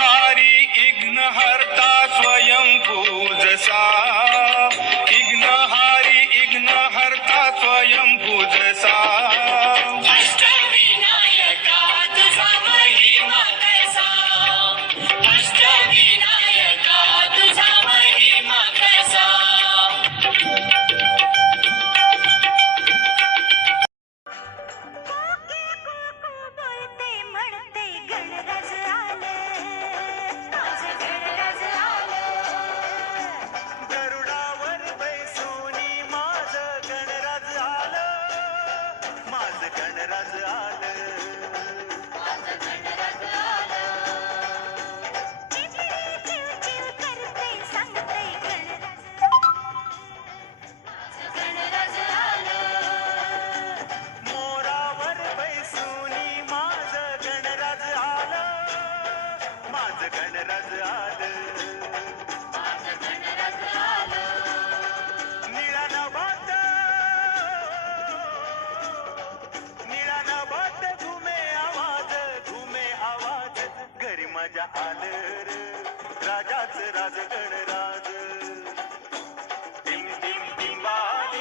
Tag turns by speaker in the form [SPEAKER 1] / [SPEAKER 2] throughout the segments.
[SPEAKER 1] हरी इग्न हर आलं
[SPEAKER 2] राजाच राजगण राज टिम टिम टिंबाली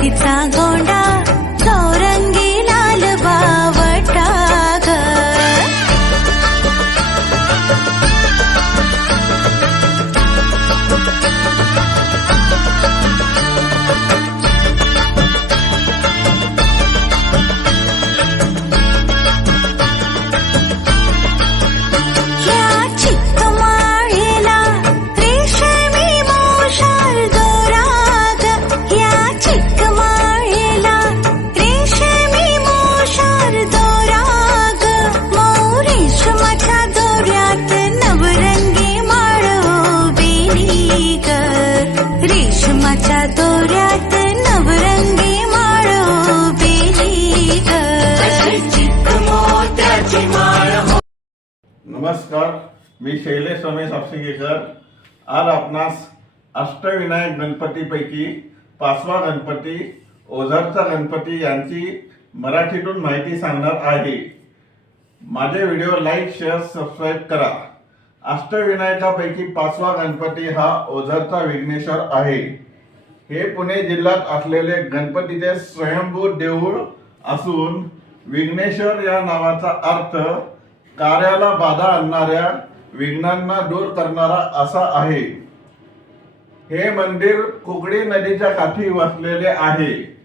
[SPEAKER 1] kita
[SPEAKER 3] मी शैलेश रमेश हापसिंगेकर आज आपणास अष्टविनायक गणपतीपैकी पाचवा गणपती ओझरचा गणपती यांची मराठीतून माहिती सांगणार आहे. माझे व्हिडिओ लाईक शेअर सबस्क्राईब करा. अष्टविनायकापैकी पाचवा गणपती हा ओझरचा विघ्नेश्वर आहे. हे पुणे जिल्ह्यात असलेले गणपतीचे स्वयंभू देऊळ असून विघ्नेश्वर या नावाचा अर्थ कार्याला बाधा आणणाऱ्या विघ्नांना दूर करणारा असा आहे. हे मंदिर कुकडी नदीच्या काठी वसलेले आहे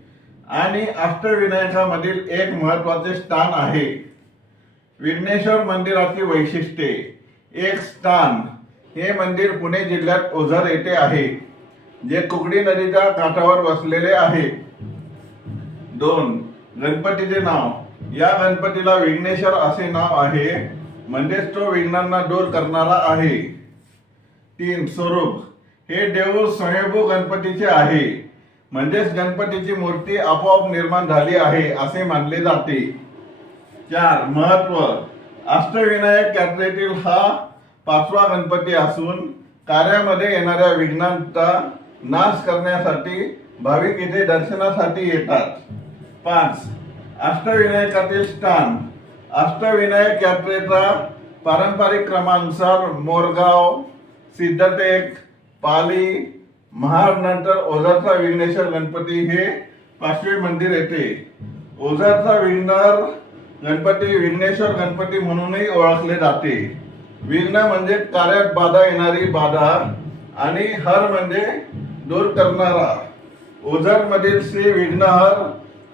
[SPEAKER 3] आणि अष्टविनायकामधील एक महत्त्वाचे स्थान आहे. विघ्नेश्वर मंदिराची वैशिष्ट्ये. एक स्थान. हे मंदिर पुणे जिल्ह्यात ओझर येथे आहे जे कुकडी नदीच्या काठावर वसलेले आहे. दोन. गणपतीचे नाव. या गणपतीला विघ्नेश्वर असे नाव आहे. म्हणजेच तो विघ्नांना दूर करणारा आहे. तीन स्वरूप. हे देऊळ स्वयंभू गणपतीचे आहे. म्हणजेच गणपतीची मूर्ती आपोआप निर्माण झाली आहे असे मानले जाते. चार महत्त्व. अष्टविनायक यात्रेतील हा पाचवा गणपती असून कार्यामध्ये येणाऱ्या विघ्नांचा नाश करण्यासाठी भाविक इथे दर्शनासाठी येतात. पाच अष्टविनायकातील स्थान. अष्टविनायक यात्रेचा पारंपरिक क्रमानुसार मोरगाव सिद्धटेक पाली महाड नंतर ओझरचा विघ्नेश्वर गणपती हे पाचवे मंदिर येते. ओझरचा विघ्नर गणपती विघ्नेश्वर गणपती म्हणूनही ओळखले जाते. विघ्न म्हणजे कार्यात बाधा येणारी बाधा आणि हर म्हणजे दूर करणारा. ओझरमधील श्री विघ्नहर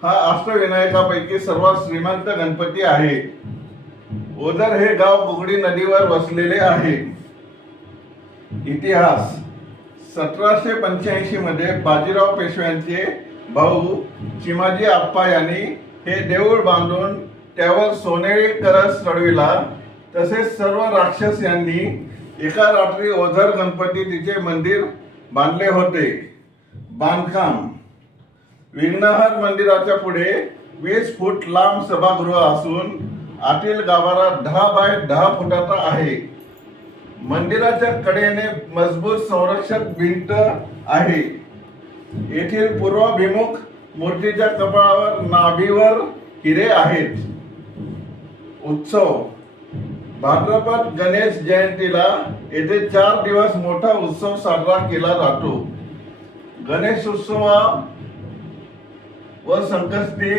[SPEAKER 3] हा अष्टविनायकापैकी सर्वात श्रीमंत गणपती आहे. ओझर हे गाव बुगडी नदीवर वसलेले आहे. इतिहास. सतराशे पंच्याऐंशी मध्ये बाजीराव पेशव्यांचे भाऊ चिमाजी आप्पा यांनी हे देऊळ बांधून त्यावर सोनेरी करस चढविला. तसेच सर्व राक्षस यांनी एका रात्री ओझर गणपती तिचे मंदिर बांधले होते. बांधकाम. विघ्नहर मंदिराच्या पुढे वीस फूट लांब सभागृह असून आतील गाभारा दहा बाय दहा फुटाचा आहे. मंदिराच्या कडेने मजबूत संरक्षक भिंत आहे. येथील पूर्वाभिमुख मूर्तीच्या कपाळावर नाभीवर हिरे आहेत. उत्सव. भाद्रपद गणेश जयंतीला येथे चार दिवस मोठा उत्सव साजरा केला जातो. गणेश उत्सवा व संकष्टी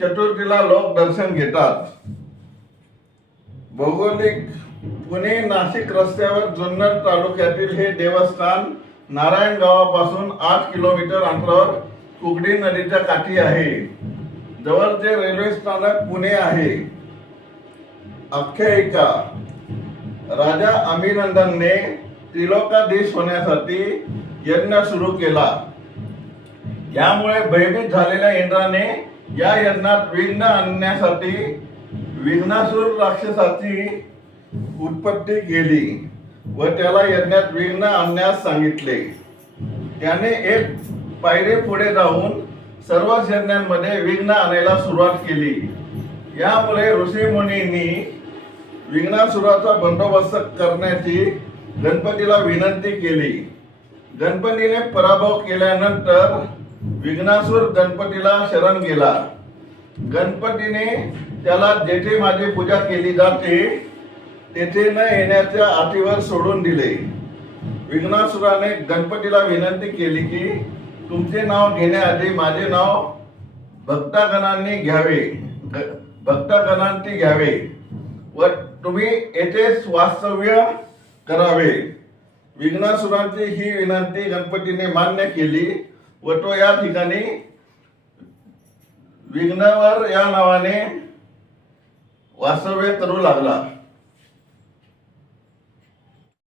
[SPEAKER 3] चतुर्थीला लोक दर्शन घेतात. भौगोलिक पुणे नाशिक रस्त्यावर जुन्नर तालुक्यातील हे देवस्थान नारायण गावापासून आठ किलोमीटर अंतरावर कुकडी नदीच्या काठी आहे. जवळचे रेल्वे स्थानक पुणे आहे. आख्यायिका राजा अभिनंदनने त्रिलोकाधीश होण्यासाठी यज्ञ सुरू केला. यामुळे भयभीत झालेल्या इंद्राने या यज्ञात विघ्न आणण्यासाठी विघ्नासूर राक्षसाची उत्पत्ती केली व त्याला यज्ञात विघ्न आणण्यास सांगितले. त्याने एक पायरी पुढे जाऊन सर्व यज्ञांमध्ये विघ्न आणायला सुरुवात केली. यामुळे ऋषी मुनींनी विघ्नासुराचा बंदोबस्त करण्याची गणपतीला विनंती केली. गणपतीने पराभव केल्यानंतर विघ्नासूर गणपतीला शरण गेला. गणपतीने त्याला जेथे माझी पूजा केली जाते तेथे न येण्याच्या अटीवर सोडून दिले. विघ्नासुराने गणपतीला विनंती केली की तुमचे नाव घेण्याआधी माझे नाव भक्तागणांनी घ्यावे. भक्तागणांनी घ्यावे व तुम्ही येथेच वास्तव्य करावे. विघ्नासुरांची ही विनंती गणपतीने मान्य केली. व तो या ठिकाणी विघ्नवर या नावाने वास्तव्य करू लागला.